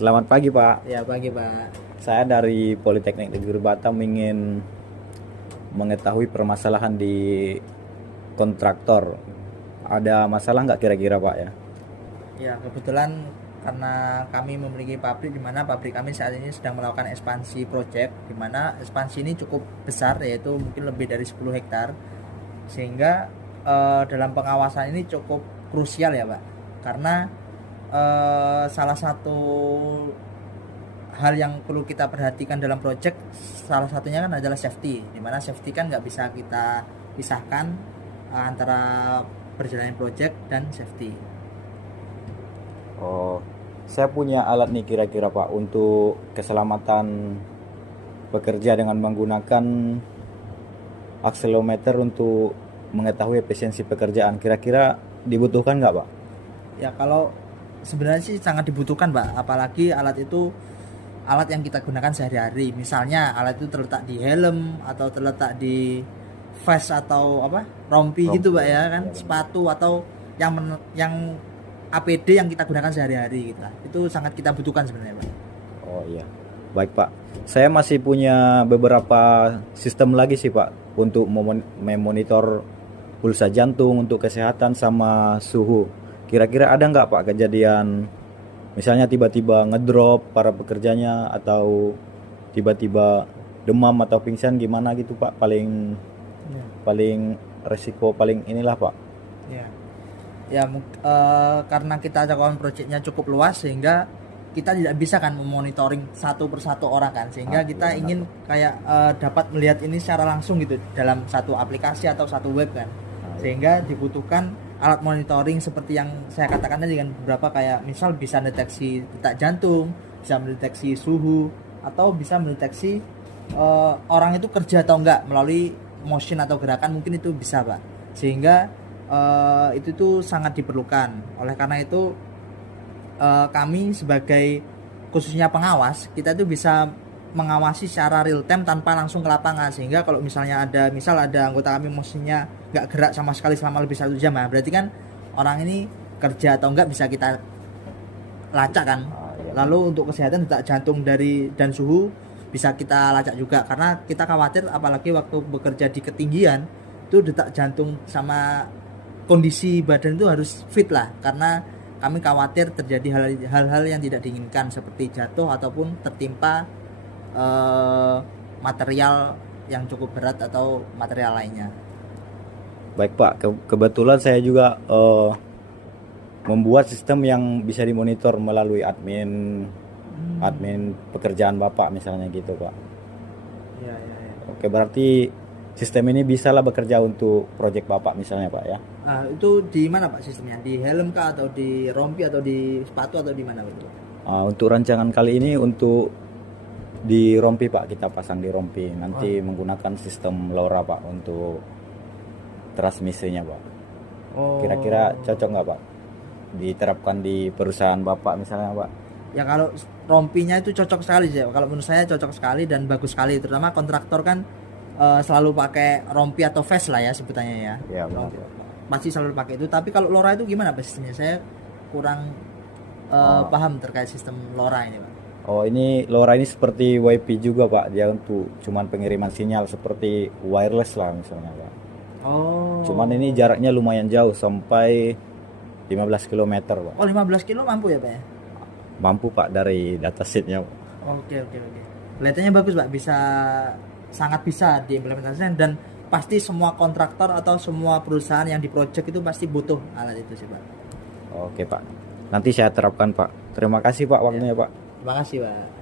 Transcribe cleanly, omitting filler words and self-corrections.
Selamat pagi Pak. Ya, pagi Pak. Saya dari Politeknik Negeri Batam ingin mengetahui permasalahan di kontraktor. Ada masalah nggak kira-kira Pak ya? Ya, kebetulan karena kami memiliki pabrik di mana pabrik kami saat ini sedang melakukan ekspansi proyek di mana ekspansi ini cukup besar, yaitu mungkin lebih dari 10 hektar. Sehingga dalam pengawasan ini cukup krusial ya, Pak. Karena salah satu hal yang perlu kita perhatikan dalam proyek salah satunya kan adalah safety, di mana safety kan nggak bisa kita pisahkan antara perjalanan proyek dan safety. Oh, saya punya alat nih kira-kira Pak untuk keselamatan pekerja dengan menggunakan akselometer untuk mengetahui efisiensi pekerjaan. Kira-kira dibutuhkan nggak Pak? Ya, kalau sebenarnya sih sangat dibutuhkan, Pak. Apalagi alat itu alat yang kita gunakan sehari-hari. Misalnya alat itu terletak di helm atau terletak di vest atau rompi gitu, Pak ya kan, sepatu atau yang APD yang kita gunakan sehari-hari gitu lah. Itu sangat kita butuhkan sebenarnya, Pak. Oh iya, baik Pak. Saya masih punya beberapa sistem lagi sih Pak untuk memonitor pulsa jantung untuk kesehatan sama suhu. Kira-kira ada nggak Pak kejadian misalnya tiba-tiba ngedrop para pekerjanya atau tiba-tiba demam atau pingsan gimana gitu Pak? Ya. Paling resiko paling inilah Pak. Ya. Ya, karena kita cakupan proyeknya cukup luas sehingga kita tidak bisa kan memonitoring satu persatu orang kan, sehingga kita iya, ingin kayak dapat melihat ini secara langsung gitu dalam satu aplikasi atau satu web kan, sehingga dibutuhkan alat monitoring seperti yang saya katakan tadi kan, beberapa kayak misal bisa mendeteksi detak jantung, bisa mendeteksi suhu, atau bisa mendeteksi orang itu kerja atau enggak melalui motion atau gerakan, mungkin itu bisa Pak, sehingga itu tuh sangat diperlukan. Oleh karena itu kami sebagai khususnya pengawas, kita tuh bisa mengawasi secara real time tanpa langsung ke lapangan, sehingga kalau misalnya ada anggota kami motionnya nggak gerak sama sekali selama lebih 1 jam, berarti kan orang ini kerja atau enggak bisa kita lacak kan. Lalu untuk kesehatan detak jantung dan suhu bisa kita lacak juga, karena kita khawatir apalagi waktu bekerja di ketinggian itu detak jantung sama kondisi badan itu harus fit lah, karena kami khawatir terjadi hal-hal yang tidak diinginkan seperti jatuh ataupun tertimpa material yang cukup berat atau material lainnya. Baik Pak, kebetulan saya juga membuat sistem yang bisa dimonitor melalui admin pekerjaan Bapak misalnya gitu Pak. Ya. Oke, berarti sistem ini bisalah bekerja untuk proyek Bapak misalnya Pak ya. Itu di mana Pak sistemnya? Di helm kah atau di rompi atau di sepatu atau di mana gitu? Untuk rancangan kali ini untuk di rompi Pak, kita pasang di rompi. Nanti menggunakan sistem LoRa Pak untuk transmisinya Pak. Kira-kira cocok nggak Pak diterapkan di perusahaan Bapak misalnya Pak? Ya, kalau rompinya itu cocok sekali sih. Kalau menurut saya cocok sekali dan bagus sekali. Terutama kontraktor kan selalu pakai rompi atau vest lah ya sebutannya ya. Ya benar. Pasti selalu pakai itu. Tapi kalau LoRa itu gimana sistemnya? Saya kurang paham terkait sistem LoRa ini Pak. Oh, ini LoRa ini seperti WiFi juga Pak. Dia untuk cuman pengiriman sinyal seperti wireless lah misalnya Pak. Cuman ini jaraknya lumayan jauh sampai 15 km Pak. 15 kilo mampu ya Pak ya? Mampu Pak dari datasheetnya Pak. Oke. Kelihatannya bagus Pak, sangat bisa diimplementasikan, dan pasti semua kontraktor atau semua perusahaan yang di project itu pasti butuh alat itu sih Pak. Oke Pak, nanti saya terapkan Pak. Terima kasih Pak waktunya Pak. Terima kasih Pak.